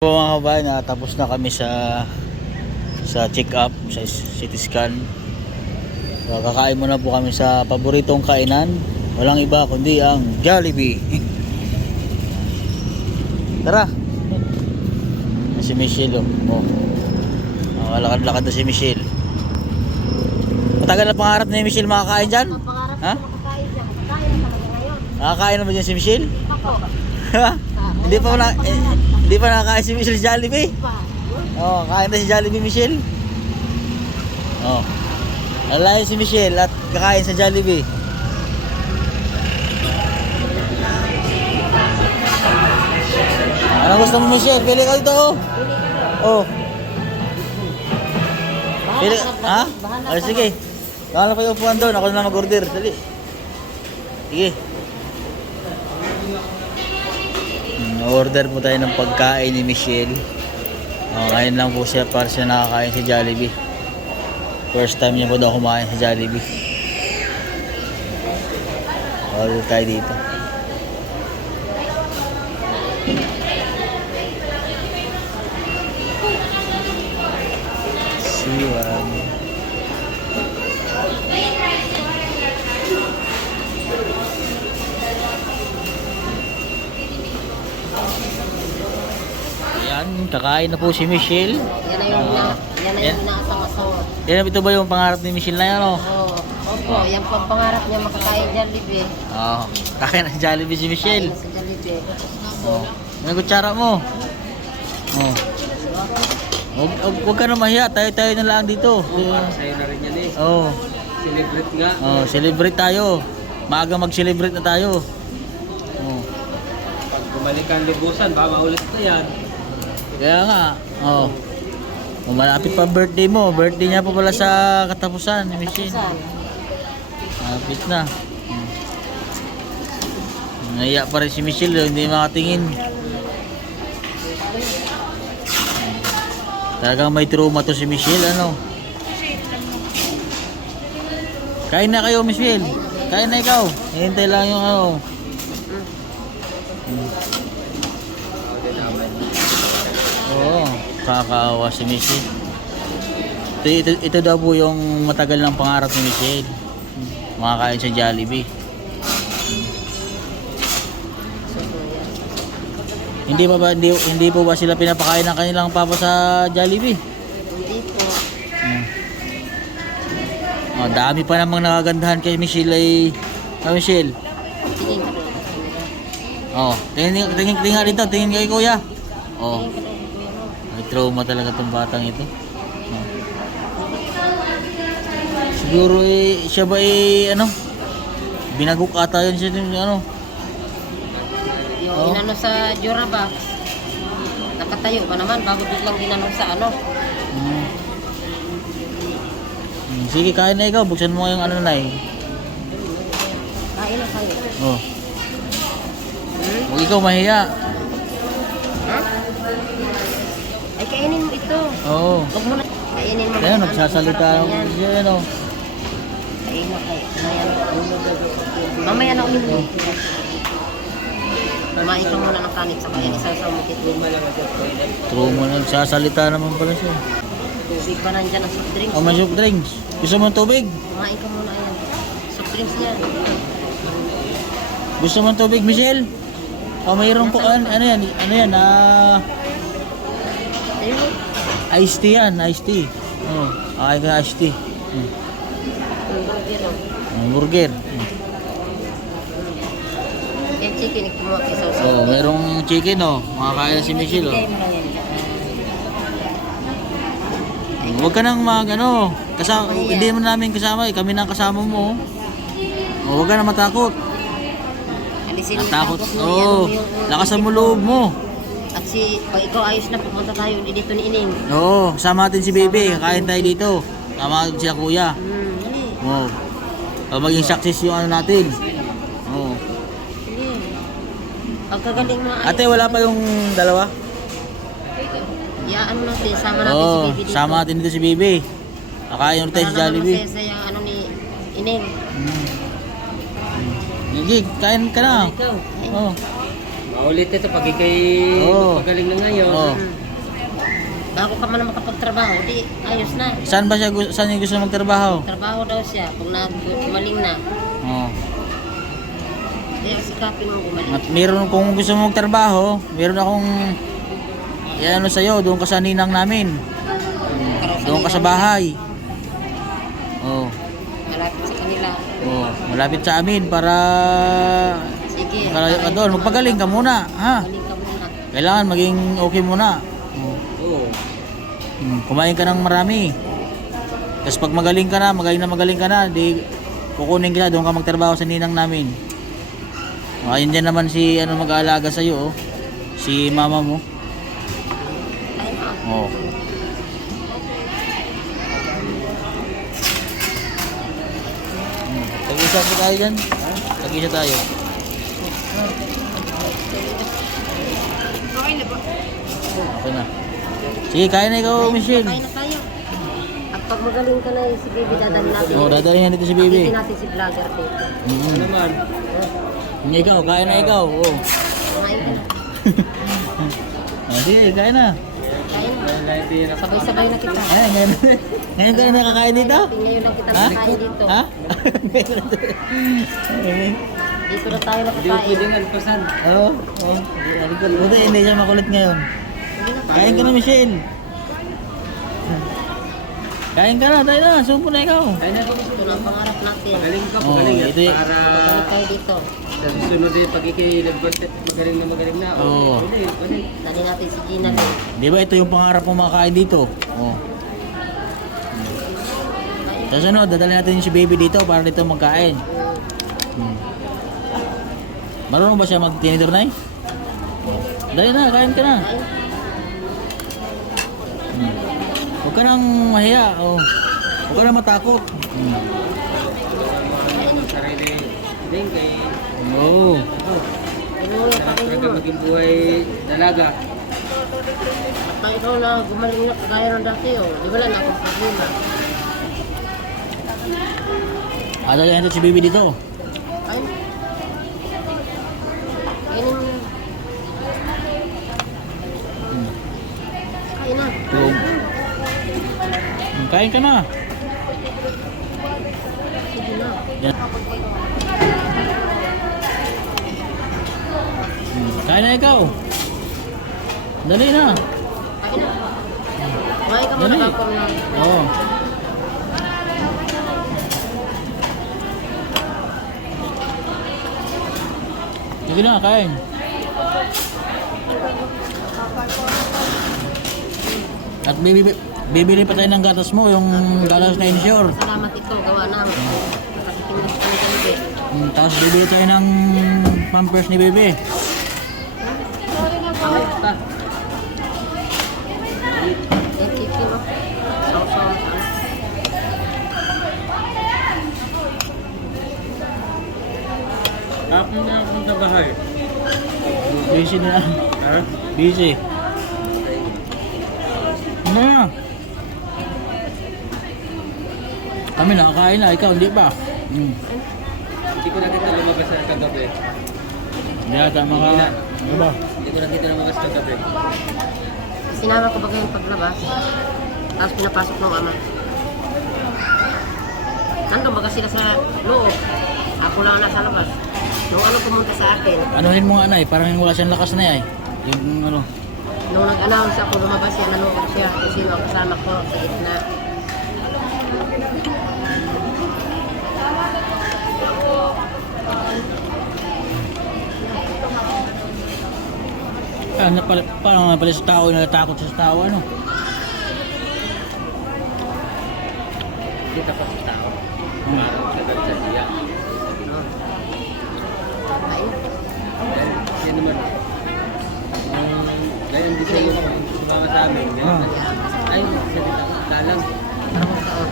So mga kabayan, tapos na kami sa check-up, sa CT scan. So, kakain muna po kami sa paboritong kainan. Walang iba kundi ang Jollibee. Tara. Si Michelle lakad-lakad na si Michelle. Matagal na pangarap ni Michelle makakain dyan? Ha? Nakakain na ba dyan si Michelle? Hindi pa nakakain si Michelle sa Jollibee? Oh, kain na si Jollibee Michelle. Oh. Alay si Michelle at kakain sa Jollibee. Ano gusto mo Michelle? Pili ka dito oh. Oh. Pili, ha? Oh, sige. Bahala kayo upuan doon. Ako na mag-order. Dali. Sige. Order po tayo ng pagkain ni Michelle. Ngayon lang po siya para siya nakakain sa Jollibee. First time niya po daw kumain sa Jollibee. Order tayo dito. Siwan. Ayan, kakain na po si Michelle. Yan na yung inaasang-asang. Yan, ito ba yung pangarap ni Michelle na yan, o? Oo. Opo, yan po ang pangarap niya makakain Jollibee. Oo, kakain na Jollibee si Michelle. Kain sa Jollibee. Oh, may kutsara mo. Oh. Huwag ka na mahiya, tayo na lang dito. Sa'yo na rin yan eh. Oh. Celebrate nga. Oh, celebrate tayo. Maaga mag-celebrate na tayo. Oh. Pag bumalik ang libusan, baka maulit na yan. Kaya nga. Oh. Oh, malapit pa birthday mo. Birthday niya pa pala sa katapusan ni Michelle. Malapit na. Naiya pa rin si Michelle, hindi makatingin. Talagang may trauma to si Michelle, ano? Kain na kayo, Michelle. Kain na ikaw. Hintay lang yung ano. Oo, kakaawa si Michelle. Ito daw po yung matagal ng pangarap ni Michelle. Makakain sa Jollibee. Hindi po ba sila pinapakain ng kanilang papa sa Jollibee? Hindi po. Oh, dami pa namang nakagandahan kay Michelle ay Michelle. Tingin ka doon. Oh, tingin dito, tingin kay Kuya. Oh, Tingin ka doon, kuya mo. may trauma talaga tong batang ito. Oh. Siguro siya ba ano? Binagok ata yun siya ano? Yung inano sa Jurabox. Nakatayo pa naman bago biglang ginanong sa ano. Sige, kain na ikaw. Buksan mo yung ano na eh. Kain na kayo. Oh. Huwag ikaw mahiya. Ha? Ay, kainin mo ito. Oo. Huwag mo na. Kainin mo. Ayan, nagsasalita Ayan. siya, ano. Kain na kayo. Mamaya na ulit. Kumain ka muna ng kanit sa kaya isasaw mo kit. Trauma, nagsasalita naman pala siya. Tubig pa nandyan ang soft drinks. Oh, may soft drinks. Gusto mo ng tubig? Kumain ka muna yan. Soft drinks yan. Gusto mo ng tubig, Michelle? Oh, mayroon po, ano yan, Ayun. iced tea yan, iced tea. Oh, okay ka iced tea. Burger. Yung chicken, kumuha ka isaw. Oh, mayroong chicken, oh. Makakain na si Michelle, oh. Huwag ka nang hindi mo namin kasama eh. Kami na kasama mo. Oh, huwag ka na matakot. Matakot. Oh, lakasan mo loob mo. At pag ikaw ayos na, pupunta tayo dito ni Ining. Oo, kasama natin si Baby. Kakain tayo dito. Tama sila Kuya. Dali. Oo. Maging success yung ano natin. Oo. Dali. Pagkagaling mo Ate, wala pa yung dalawa? ano natin, sama natin si Oo, Baby dito. sama natin dito si Baby. Kakain ulit tayo sa Jollibee. Para naman masaya ano ni Ining. Sige, kain ka na. Ikaw. Oh. Maulit ito pag ikay Oo. magaling na ngayon. Oo. Bago ka man makapagtrabaho, di ayos na. Saan ba siya, saan niya gusto magtrabaho? Trabaho daw siya. Pag gumaling na, Oo. kaya sikapin mo gumaling. At meron kung gusto mo magtrabaho, meron akong ano sa'yo, doon ka sa ninang namin. Doon ka sa bahay. Oh. Malapit sa kanila. Oh, malapit sa amin para Sige. makalayo ka doon. Magpagaling ka muna, ha? Galing ka muna. Kailangan maging okay muna. Oh. Oo. Kumain ka ng marami. Tapos pag magaling ka na, di kukunin kita, doon ka magtrabaho sa ninang namin. Ayun dyan naman si ano mag-aalaga sa'yo, oh. Si mama mo. Ay, ma. Oh. Tag-isa po tayo dyan. Tag-isa tayo. Okay na ba? Okay na. Sige, kain na ikaw, Michelle. Kain na tayo. At pag magaling ka na si Baby, dadalhin natin. Oh, dadalhin yan dito si Bibi. Dito natin si vlogger dito. Mm. Naman. Ikaw, kain na ikaw. Oh. Kumain ka na. Sige, kain na. Kain na. Dahil tira. Sabay-sabay na kita. Ayan, ngayon. Ngayon ka na nakakain dito? Ngayon lang kita Ha? nakakain dito. Ha? Dito na tayo Hindi mo nakakain. pwedeng alpasan. Oo. Oh. Buti hindi siya makulit ngayon. Kain ka na, Michelle. Kain ka na, tayo na. Sumpo na ikaw. Ay na, Ito na ang pangarap natin. magaling ka, Oo, magaling. At ito y- para Balik tayo dito. sa susunod din, pag ikay magaling na. Oo. Ulit. Dali natin si Gina din. Di ba ito yung pangarap mo makakain dito? Oh. Sa sunod, dadalhin natin si Baby dito para dito magkain. Marunong ba siya mag-tinidor na eh? Dali na, kain ka na. Huwag ka nang mahiya. Oh. Huwag ka nang matakot. Sarili din kay Oo. Ano yung pakain talaga mo? maging buhay dalaga. At na ikaw na gumaling na kagaya ng dati oh. Di wala na akong problema. Dadalhin natin si Baby dito. Ay. Kainin mo. Kain na. So, kain ka na. Sige na. Yan. Kain na ikaw. Dali na. Kain na. Kumain ka muna Dali. bago na. Oo. Sige na, kain. At bibili pa tayo ng gatas mo, yung gatas na insure. Salamat ito. Gawa na. Nakatikim na kami kami. Tapos bibili tayo ng pampers ni Bebe. Basta. Yan, chicken no? Sausaw. Tapos na akong sa bahay. Busy na. Ha? Busy. Ano na? Kami nakakain na, ikaw hindi pa. Hindi ko na kita lumabas sa kagabi. Hindi ata mga... Ano ba? Hindi ko na kita lumabas sa kagabi. Sinama ko ba yung paglabas? Tapos pinapasok ng ama. Nandun baga sila sa loob. Ako lang ang nasa labas. Nung ano pumunta sa akin, Anuhin mo nga na parang wala siyang lakas na eh. Yung ano. nung nag-announce ako lumabas siya, nanood siya kung sino ang kasama ko sa gitna. Paano nga pala sa tao, natatakot sa tao, ano? Kita pa sa tao. Parang kagabi sa siya. Ayun. Yan naman. Ganyan din sa'yo sumama sa amin. Ganyan. Ay, salita. Lalang. Parang taon.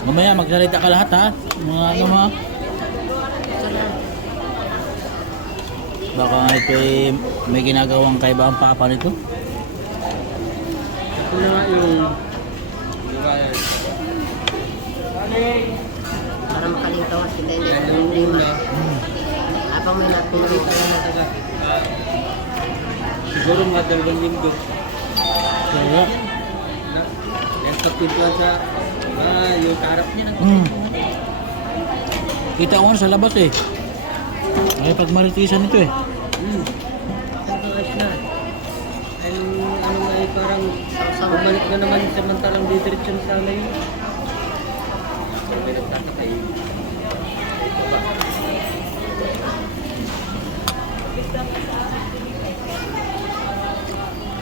Mamaya magsalita ka lahat ha. Mga ano mga. Baka nga ito may ginagawang kaiba ang papa nito. Ito na nga yung... Para makalingkawas kita hindi Yan ko yung problema. una. Habang Habang may natin. Siguro mga 2 linggo. Kaya. Nagpapintuan sa yung karap niya. Kita ko nga sa labas eh. Ay pagmaritisan ito eh. Ayos na. Ay, ano nga eh, parang bumalik na naman samantalang didiretso na sana yun. Sabi nagtatapay. Ito ba?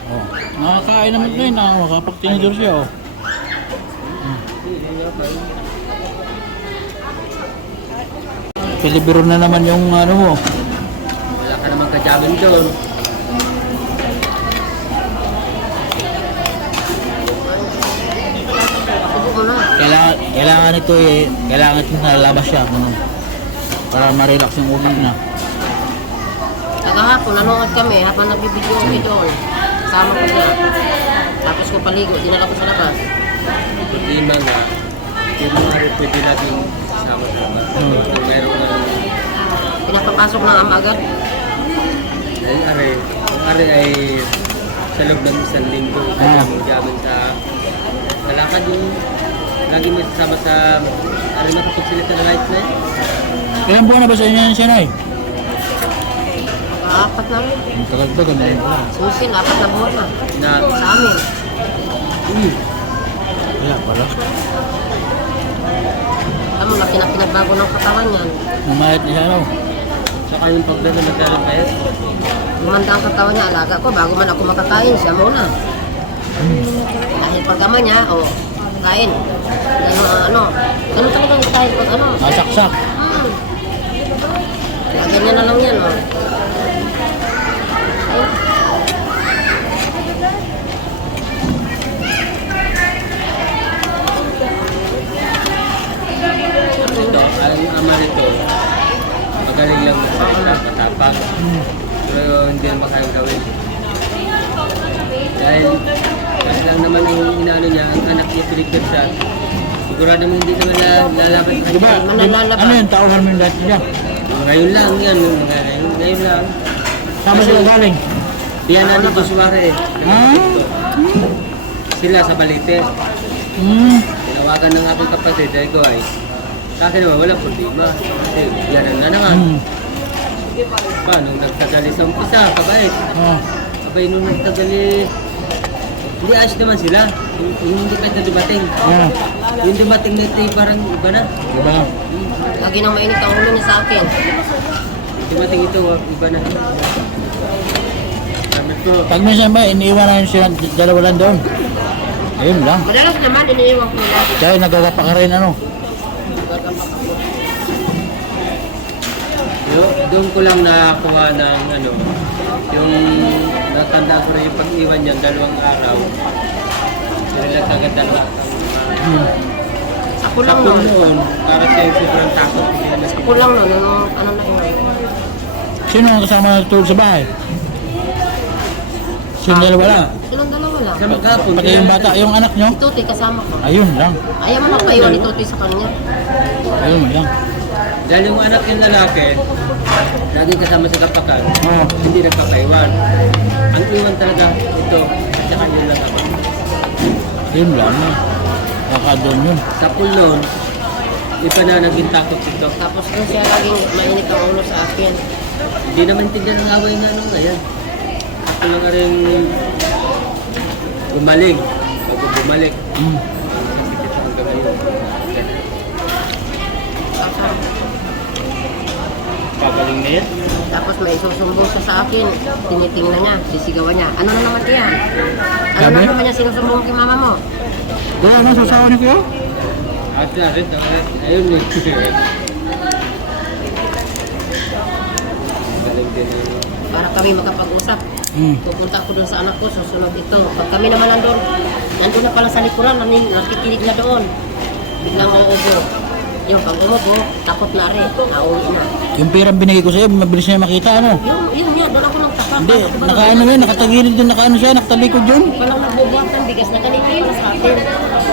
Oh. Nakakain naman ito eh. Nakakapagtinidor siya oh. Pilibiro na naman yung ano mo. Wala ka naman kajamin doon. Subo ko na. Kailangan ito eh. Kailangan ito nalabas siya. Para ma-relax yung utak na. Kagahapon, nanood kami habang nagbibideo kami doon. Kasama ko niya. Tapos ko paligo, dinala ko sa labas. Hindi man nga. Yung mga rin pwede natin sama sa labas. Kung meron nga Pinapapasok ng ama agad. yung are ay sa loob ng 1 linggo. Kaya mo jamin sa kalakad yung lagi may kasama sa are makapagsilita na light na yun. Ilang buwan na ba sa inyo yan siya na eh? Apat na rin. Ang tagal-tagal na yun. Susil, 4 na buwan na. Na, Sa amin. Kaya pala. Alam mo, laki na pinagbago ng katawan yan. Umayat niya ano. saka yung pagdala naglalapayat. Lumanda ang katawan niya, alaga ko. Bago man ako makakain, siya muna. Dahil pag ama niya, kain. Ganun talaga ang kain pag ano. Masaksak. Kaya ganyan na lang yan, Ito, ang ama nito, magaling lang magsalita, matapang. Pero hindi naman kayang gawin. Dahil, kasi lang naman yung inaano niya, ang anak niya piligtad siya. Sigurado mo hindi naman lalaban sa Diba? kanya. Ano yun? Tauhan mo yung dati niya? Ngayon lang yan, ngayon lang. Sama sila galing. Yan na dito Suarez. Sila sa Balite. Tinawagan ng aking kapatid, ay ko ay, sa akin naman walang problema. Kasi yaran na naman. Paano, nagtagali sa umpisa, kabait. Abay, nung nagtagali, hindi ayos naman sila. Yung hindi kahit na dumating. Yung dumating na ito, parang iba na. Diba? Lagi nang mainit ang ulo niya sa akin. Dumating ito, iba na. Sabi ko, Pag minsan ba, iniiwan na yun sila dalawa lang doon. Ayun lang. Madalas naman, iniiwan ko nila. Dahil nagagapa ka rin ano. doon ko lang nakakuha ng ano, yung natandaan ko rin yung pag-iwan niyan, 2 araw. Sila agad 2 araw. Ako lang noon. Para siya yung sobrang takot. Ako lang noon, ano na yun. Sino ang kasama na tulog sa bahay? Sino dalawa lang? Silang dalawa lang. Sa magkapon. Pati yung bata, yung anak nyo? Si Tuti kasama ko. Ayun lang. Ayaw mo nagpaiwan ni Tuti sa kanya. Ayun lang. Dahil yung anak yung lalaki, lagi kasama sa kapakan, Oo. hindi nagpapaiwan. Ang iwan talaga ito, at saka yun lang ako. Ayun lang. Baka doon yun. Sa pool noon, iba na naging takot ito. Tapos doon siya laging mainit ang ulo sa akin. Hindi naman tignan ng away na nung ngayon. Ako lang nga rin gumaling. Bago bumalik. Sakit ito hanggang ngayon. Pagaling na yan. Tapos may susumbong siya sa akin. Tinitingnan niya, sisigawan niya. Ano na naman yan? Ano Sabi? na naman niya sinusumbong kay mama mo? Doon ano sa usawa niyo kuya? At na rin, ayun yun. Galing din yun. Para kami makapag-usap. Pupunta ako doon sa anak ko, susunod ito. Pag kami naman nandun na pala sa likuran, nakikinig na doon. Biglang uubo. Yung pag umubo, takot na rin. Nauwi na. Yung perang binigay ko sa'yo, mabilis niya makita ano? Yun yan, doon ako nang tapak. Hindi, nakaano yun, nakatagilid doon, nakaano siya, nakatalikod yun. Walang nagbubuhat ng bigas na ganito yun sa akin.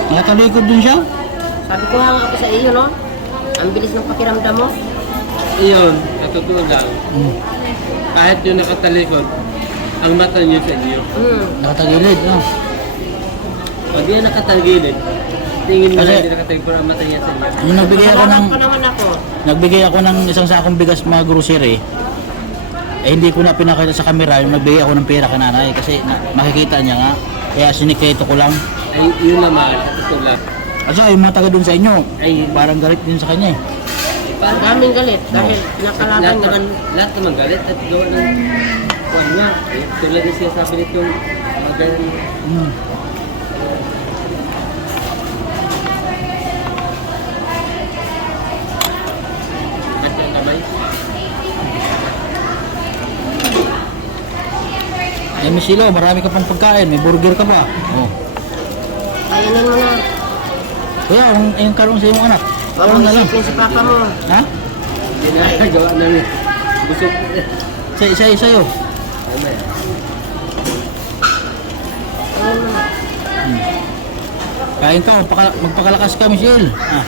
Nakatalikod doon siya. Sabi ko nga ako sa iyo, no? Ang bilis ng pakiramdam mo. Iyon, ito totoo lang, Mm. kahit yung nakatalikod, ang mata niyo sa inyo. Nakatagilid, no? Pag yan nakatagilid, tingin mo Kasi- lang hindi nakatalikod ang mata niya sa inyo. Yung Kasalanan pa naman ako. nagbigay ako ng isang sakong bigas mga grocery, eh hindi ko na pinakita sa camera yung nagbigay ako ng pera kay nanay kasi makikita niya nga. Kaya sinikreto ko lang. Ay, yun naman, sa totoo lang. Kasi yung mga taga dun sa inyo, Ay, parang galit din sa kanya eh. Ang daming galit dahil nakalaban lahat niya. naman, lahat naman galit at gawa ng kuwan niya. Eh, tulad yung sinasabi nitong mga ganyan. Mm. At yung kamay. Eh, Miss Silo, marami ka pang pagkain. May burger ka pa. Oh. Kainin mo na. Kaya, yung karong sa iyong anak. Huwag Karong mo na lang. isipin si papa mo. Ha? Hindi na gawa ng busog. Sa'yo. Ano yan? Kainin mo na. Kain ka, magpakalakas ka, Michelle. Ah.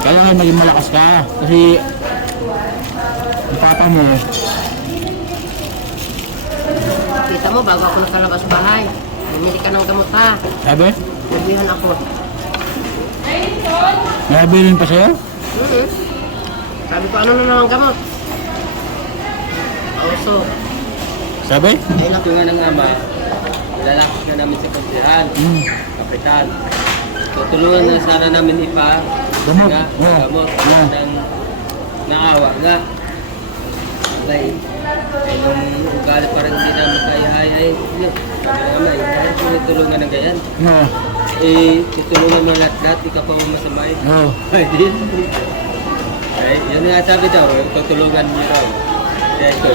Kailangan maging malakas ka. Kasi, yung papa mo, Kita mo, bago ako nakalabas bahay, bumili ka ng gamot ha. sabi, Nabihan ako. nabilin pa sa'yo? Sabi ko, ano na naman gamot? Also, Sabi? ay lang. Ito nga ng ama, lalakot na namin sa konsihan, Mm. kapitan. Tutulungan na sana namin ipa. Gamot. Nga, Oo. gamot. Oo. Nang naawa nga. Ay, nung ugali pa rin hindi namin kaya ay, yun. Sabi ng ama, kahit tinutulungan ng ganyan. No. Eh, tutulungan mo lahat-lahat, di ka pa masamay. No. Ay, di. Ay, yun nga sabi daw, tutulungan niyo daw. Kaya ito,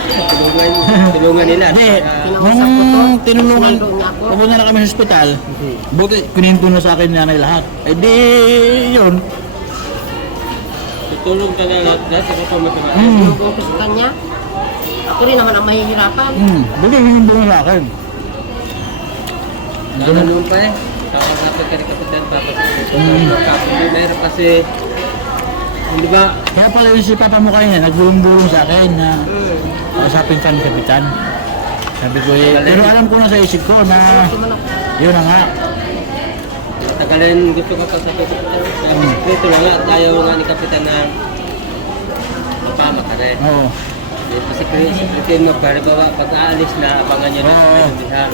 tulungan nila. Hindi, Kaya, nung tinulungan, Sinundo niya ako. pupunta na kami sa ospital, buti kininto na sa akin nanay lahat. Eh di, yun. tutulong ka na lahat-lahat, ako pa masamay. Mm. Sinubong ko sa kanya. Ako rin naman ang mahihirapan. Buti kininto na sa akin. Ganun pa eh. Tapos napag ka ni Kapitan, tapos meron kasi, hindi ba, Kaya pala yung si papa mo kanina, nagbulong-bulong sa akin na kausapin ka ni Kapitan. Sabi ko eh, pero alam ko na sa isip ko na Sumanok. yun na nga. tagalin gusto ka pa sa Kapitan. Sabi, dito na nga, at ayaw nga ni Kapitan na mapama ka rin. Oo. Kasi Kapitan mo, para ba, pag aalis na, abangan niya na Oo. sa biha.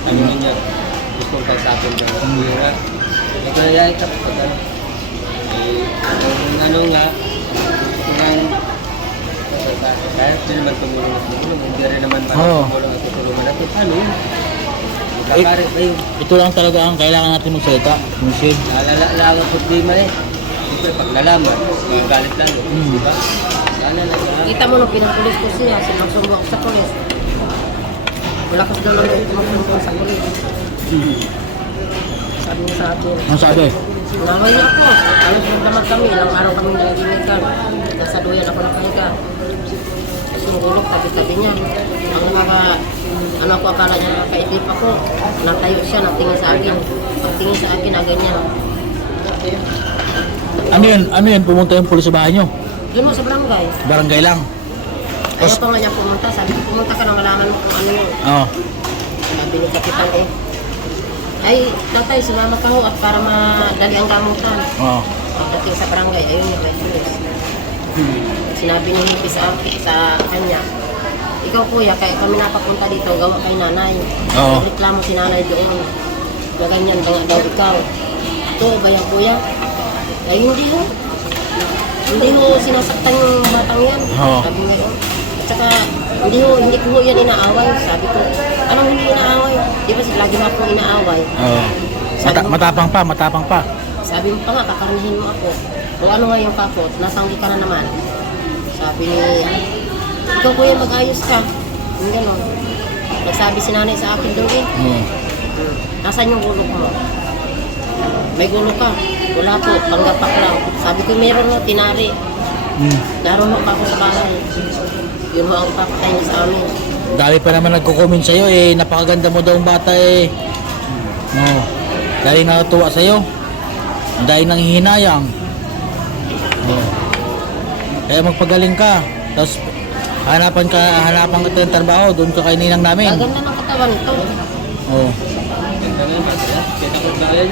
Sabi niya, gusto kong pagsapin doon. Sabi nga, nagkayay ka pag ano. Eh, ang ano nga, gusto nga, kahit di naman tumulong at tumulong, hindi rin naman Oo. tumulong at tutulungan natin. Ano yun? Magkakarit ba yun? Ito lang talaga ang kailangan natin magsalita. Michelle. Nalala problema eh. Siyempre, pag nalaman, galit lang. Di ba? Sana lang. Kita mo nung pinapulis ko siya, sinasumbong ako sa pulis. Wala ko daw naman tumasumbong sa pulis. Sabi niya sa akin, Ano sabi? naway niya ako. Alos ng damag kami, ilang araw kami nagigimikan. Nasa duyan ako nakahiga. Tapos nagulog, tabi-tabi niya. Ang ano ko, akala niya nakaidip ako. Natayo siya, natingin sa akin. Pagtingin sa akin, na ganyan. Ano yun? Pumunta yung pulis sa bahay nyo? Doon mo sa barangay. Barangay lang. Ayaw pa nga niya pumunta. Sabi ko, pumunta ka nang malaman mo kung ano yun. Oo. Sabi ni Kapitan eh. Ay, tatay, sumama ka ho at para madali ang gamutan. Oo. Pagdating sa barangay, ayun yung may pulis. Sinabi ni Hippie sa kanya, ikaw kuya, kaya kami napapunta dito, gawa kay nanay. Oo. Nagreklamo si nanay doon. Na ganyan, nga daw ikaw. Ito ba yung kuya? Ay, hindi ho. Hindi ho sinasaktan yung batang yan. Oo. Sabi ngayon. At saka, hindi ko ho yan inaaway. Sabi ko, anong hindi inaaway? Di ba lagi mo akong inaaway? Oo. Matapang pa. Sabi mo pa nga, kakarnihin mo ako. Kung ano nga yung kapot, nasanggi ka na naman. Sabi ni, ikaw kuya, mag-ayos ka. Yung gano'n. Nagsabi si nanay sa akin doon eh. Oo. Nasaan yung gulok mo? May gulok ka? Wala po, panggapak lang. Sabi ko, meron nga, tinari. Narunok ako sa bahay. Yun mo ang ipapatay niya sa amin. Dami pa naman nagko-comment sa'yo eh. Napakaganda mo daw ang bata eh. Oo. Dahil natutuwa sa'yo. Dahil nanghihinayang. Oh. Kaya magpagaling ka. Tapos hanapan ka ng trabaho doon ka kay ninang namin. Gaganda ng katawan ito. Oh. Ganda nga ba sila? Kita ko ba yan?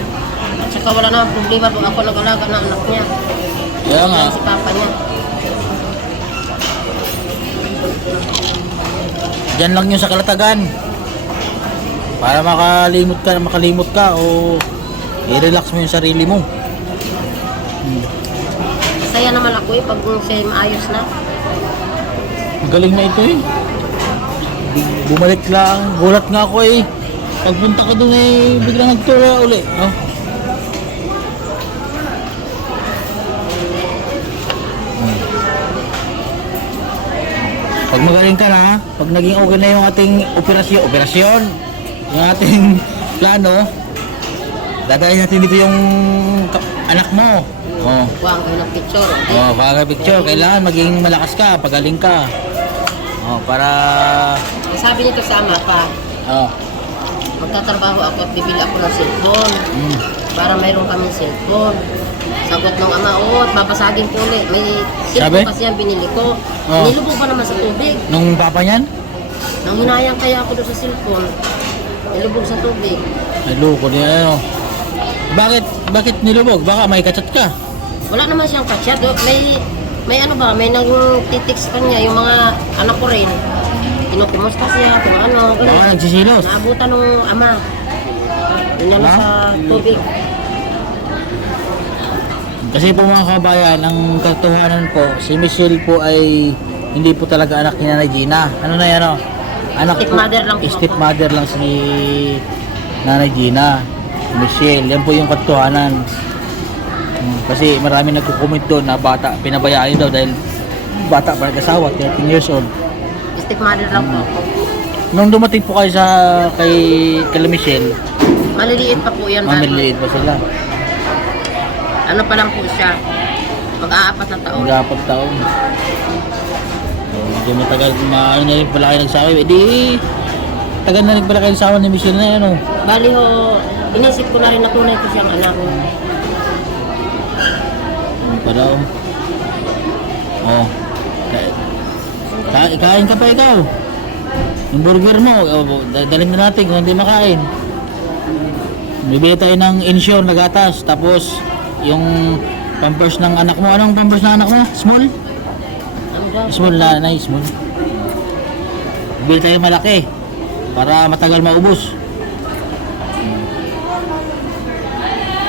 At saka wala na problema kung ako nag-alaga na anak niya. Kaya nga. Yan si papa niya. Diyan lang yun sa Kalatagan. Para makalimot ka o i-relax mo yung sarili mo. Masaya naman ako eh pag siya maayos na. Magaling na ito eh. Bumalik lang. Gulat nga ako eh. Pagpunta ko dun eh, biglang nagtura uli. Oh. Pag magaling ka na, pag naging okay na yung ating operasyon, yung ating plano, dadalhin natin dito yung anak mo. Oh. Kuhaan ko ng picture. Oh, para picture, kailangan maging malakas ka, pagaling ka. Oh, para Sabi nito sa ama pa, oh. magtatrabaho ako at bibili ako ng cellphone. Para mayroon kaming cellphone. Sagot ng ama, oo, at babasagin ko ulit. May Sabi? cellphone kasi yan binili ko. Oh. Nilubog pa naman sa tubig. Nung papa niyan, Nang hinayang kaya ako doon sa cellphone, nilubog sa tubig. naloko niya ano. Bakit nilubog? Baka may kachat ka. Wala naman siyang katsya. May ano ba, may nag-titix kanya, yung mga anak ko rin. Kinukumusta siya, kung ano, Baka gano'n. nagsisilos. Naabutan ng ama. Yun Ha? sa tubig. Kasi po mga kabayan, ang katotohanan po, si Michelle po ay hindi po talaga anak ni Nanay Gina. Ano na yan o? Anak Stepmother lang po. Stepmother lang si Nanay Gina. Si Michelle, yan po yung katotohanan. Kasi marami nagko-comment doon na bata, pinabayaan daw dahil bata pa nag-asawa, 13 years old. Stepmother lang po. Nung dumating po kayo kay Michelle, Maliliit pa po yan. mamiliit pa sila. Ano pa lang po siya. Mag-aapat na taon. Mag-apat taon. Medyo matagal, ano na rin pala kayo nagsawa. Eh di, tagal na rin pala kayo nagsawa ni Michelle na yan, oh. Bali ho, inisip ko na rin na tunay ko siyang anak. Ano pa daw? Oh. Kain ka pa ikaw. Yung burger mo, dalhin na natin kung hindi makain. Bibili tayo ng insure na gatas, tapos yung pampers ng anak mo. Anong pampers ng anak mo? Small? Ano ba? Small na small. Bibili tayo malaki para matagal maubos.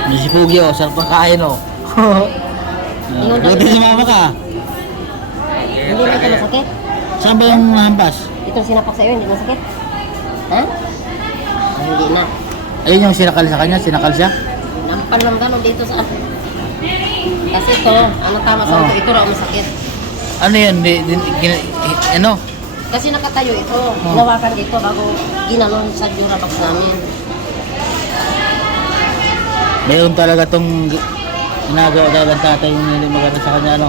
Ano si Pugi oh, sarap ang kain oh. Buti sumama ka. Hindi na ito masakit? Saan ba yung hampas? Itong sinapak sa'yo, hindi masakit? Ha? Hindi na. Ayun yung sinakal sa kanya, sinakal siya. Nampan lang gano'n dito sa... Kasi ito, ano tama sa Oh. ito raw masakit. Ano yun? Ano? Kasi nakatayo ito, hinawakan dito bago ginanon sa Durabox namin. Mayroon talaga tong ginagawa talaga ng tatay yung hindi maganda sa kanya, ano?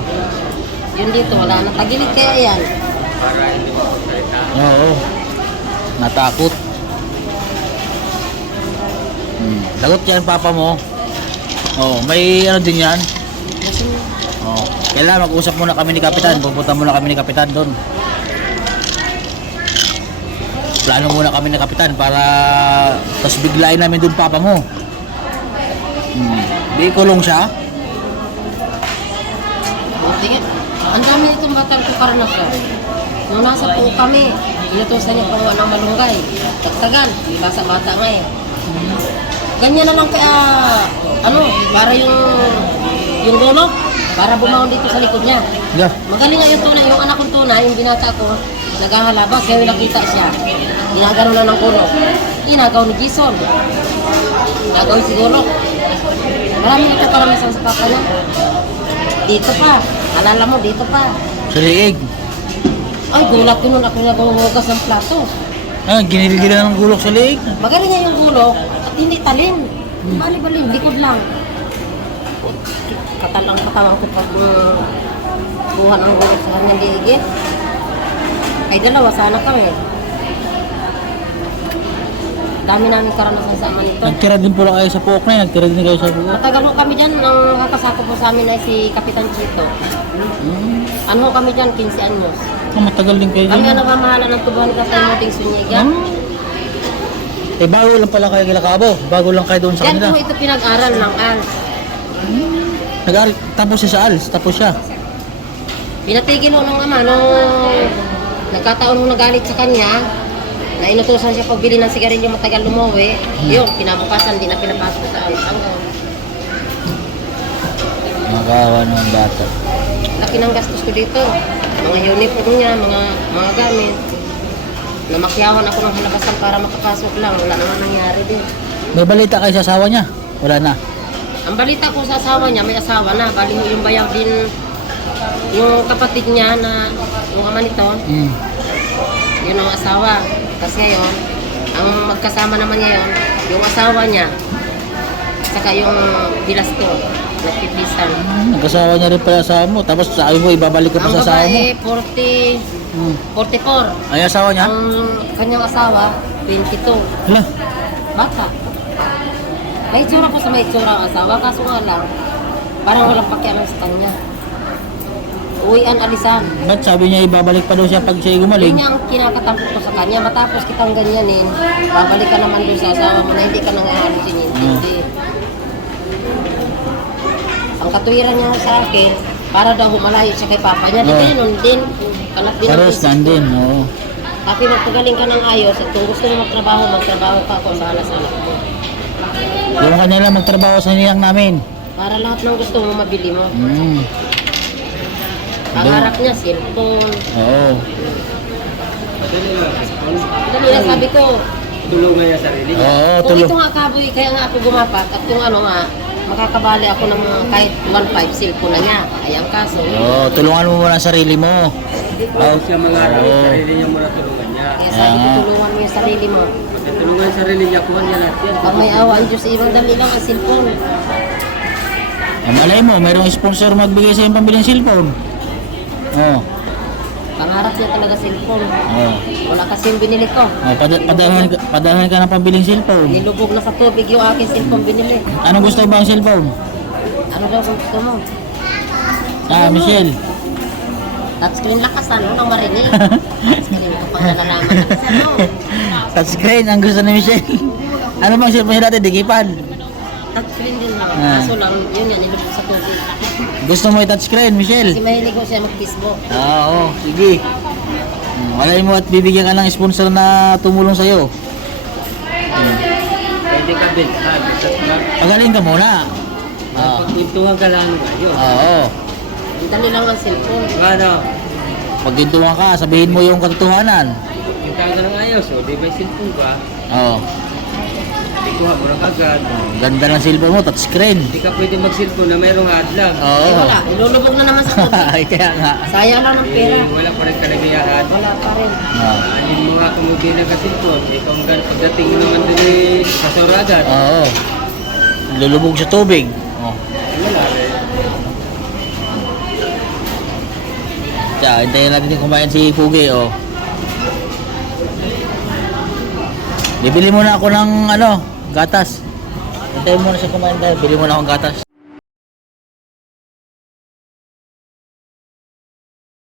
Yun dito, wala na. Tagilid kaya yan. Para hindi mo salita. Oo. Natakot. Lagot yan, papa mo. Oh, may ano din yan. Kasi Oh, kailangan mag-usap muna kami ni Kapitan. Pupunta muna kami ni Kapitan doon. Plano muna kami ni Kapitan para tapos biglain namin doon papa mo. Di kulong siya. tingin, ang dami itong batang ko karanasan. Nung nasa po kami, inutusan niya pang ng malunggay. Tagtagan, basa-bata nga eh. Ganyan na lang kaya, para yung gulok, para bumaon dito sa likod niya. Yeah. Magaling nga yung tunay, yung anak kong tunay, yung binata ko, naghahalabas, kaya nakita siya. Ginagano na ng gulok. Ginagaw ni Jason. Ginagaw si gulok. Marami nito karanasan sa papa niya. Dito pa, alala mo, dito pa. Sa liig. Ay, gulat ko nun ako naghuhugas ng plato. Ah, ginigil ng gulok sa liig. Magaling nga yung gulok at hindi talim. Bali-bali, likod lang. Katalang katawan ko pag buha ng gulok sa kanyang liigit. Ay, dalawa sana kami. dami namin karanasan sa ama nito. Nagtira din po lang kayo sa Puok na yun. Nagtira din kayo sa Puok. Matagal ho kami dyan, ang kakasako po sa amin ay si Kapitan Chito. Ano ho kami dyan, 15 anyos. Matagal din kayo Kami dyan. nga nagmamahala ng tubuhan kasi muting sunyegan. Eh, bago lang pala kayo kila Kabo. Bago lang kayo doon sa Yan kanila. po ito pinag-aral ng ALS. Nag-aaral, tapos siya sa ALS, tapos siya. Pinatigil ho nung ama, nung nagkataon nung nagalit sa kanya, na inutusan siya pagbili ng sigarilyo matagal lumuwi, yun, kinabukasan, di na pinapasok sa ALS. Nakawa ng bata. Laki ng gastos ko dito. Mga uniform niya, mga gamit. Namakyawan ako ng halabasan para makapasok lang. Wala naman nangyari din. May balita kayo sa asawa niya? Wala na. Ang balita ko sa asawa niya, may asawa na. Bali ho yung bayaw din, yung kapatid niya na, yung ama nito, yun ang asawa. Kasi ngayon, ang magkasama naman ngayon, yung asawa niya, saka yung bilas ko, nagpipisan. Nag-asawa niya rin pala asawa mo. Tapos sabi mo, ibabalik ka pa Ang sa asawa mo. babae, 44. Ay, asawa niya? Ang kanyang asawa, 22. Hala. Bata. May itsura ko sa may itsura ang asawa, kaso nga lang, parang walang pakialam sa kanya. Uwian, alisan. Ba't sabi niya ibabalik pa daw siya pag siya Yun gumaling? niya ang kinakatampok ko sa kanya. Matapos kitang ganyanin, babalik ka naman doon sa asawa mo na hindi ka nang halusin. Hindi. Ang katuwiran niya sa akin, para daw humalayo siya kay papa niya. Di ba nun din? Kalat din ang Pares isip ko. nandin, oo. Tapi magpagaling ka ng ayos at kung gusto mo magtrabaho ka ako bahala sa anak mo. Yung kanila magtrabaho sa niyang namin. Para lahat ng gusto mo mabili mo. Ang Doon. harap niya, cellphone. Oo. Dali na sabi ko, Tulungan niya sarili niya. Oo, kung tulog. ito nga kaboy, kaya nga ako gumapat at kung ano nga, makakabali ako ng mga kahit 1.5 cellphone na niya. Ay ang kaso. Oo, tulungan mo muna ang sarili mo. Bago siya mangarap, Oo. sarili niya muna tulungan niya. Kaya sabi ko, tulungan mo yung sarili mo. Pag tulungan yung sarili niya, kuha niya lahat yan. Pag may awa ang Diyos, ibang dali lang ang cellphone. Ang malay mo, mayroong sponsor magbigay sa iyong pambiling cellphone. Oo. Pangarap niya talaga cellphone. Oo. Wala kasing binili ko. Padalhan ka ng pambiling cellphone. Nilubog na sa tubig yung aking cellphone binili. Anong gusto ba ang cellphone? Ano daw kung gusto mo? Michelle. Touchscreen lakas, ano nang marinig? Touchscreen ko pang nalalaman. Kasi ano? Touchscreen ang gusto ni Michelle. Ano bang cellphone niya dati? Digipad. Touchscreen din lang. Ah. Kaso lang, yun yan, nilubog sa tubig. Gusto mo i-touchscreen, Michelle? Kasi mahilig ko siya mag-Facebook. Oo, sige. Malay mo at bibigyan ka ng sponsor na tumulong sa'yo. Pwede ka bintan. Pagaling ka muna. Oo. Pagkintungan ka lang ngayon. Oo. Ang dali lang ang cellphone. Ano? Pag gintungan ka, sabihin mo yung katotohanan. Pagkintungan ka ng ayos, o di ba yung cellphone ka? Oo. Ikuha mo lang agad. Ganda ng cellphone mo, touchscreen. Hindi ka pwede mag-cellphone na mayroong hadlang. Eh Oo. wala, ilulubog na naman sa tubig. Ay, kaya nga. Sayang lang ng pera. Wala pa rin kalagayahan. Wala pa rin. Oo. Anin mo nga kung hindi nag-cellphone. Ikaw ang pagdating mo naman din eh, kasura agad. Oo. Lulubog sa tubig. Oo. Wala. Kaya, hintayin natin yung kumain si Pugi, oh. Bibili muna ako ng, gatas. Hintayin mo na siya kumain tayo. Bili mo na akong gatas.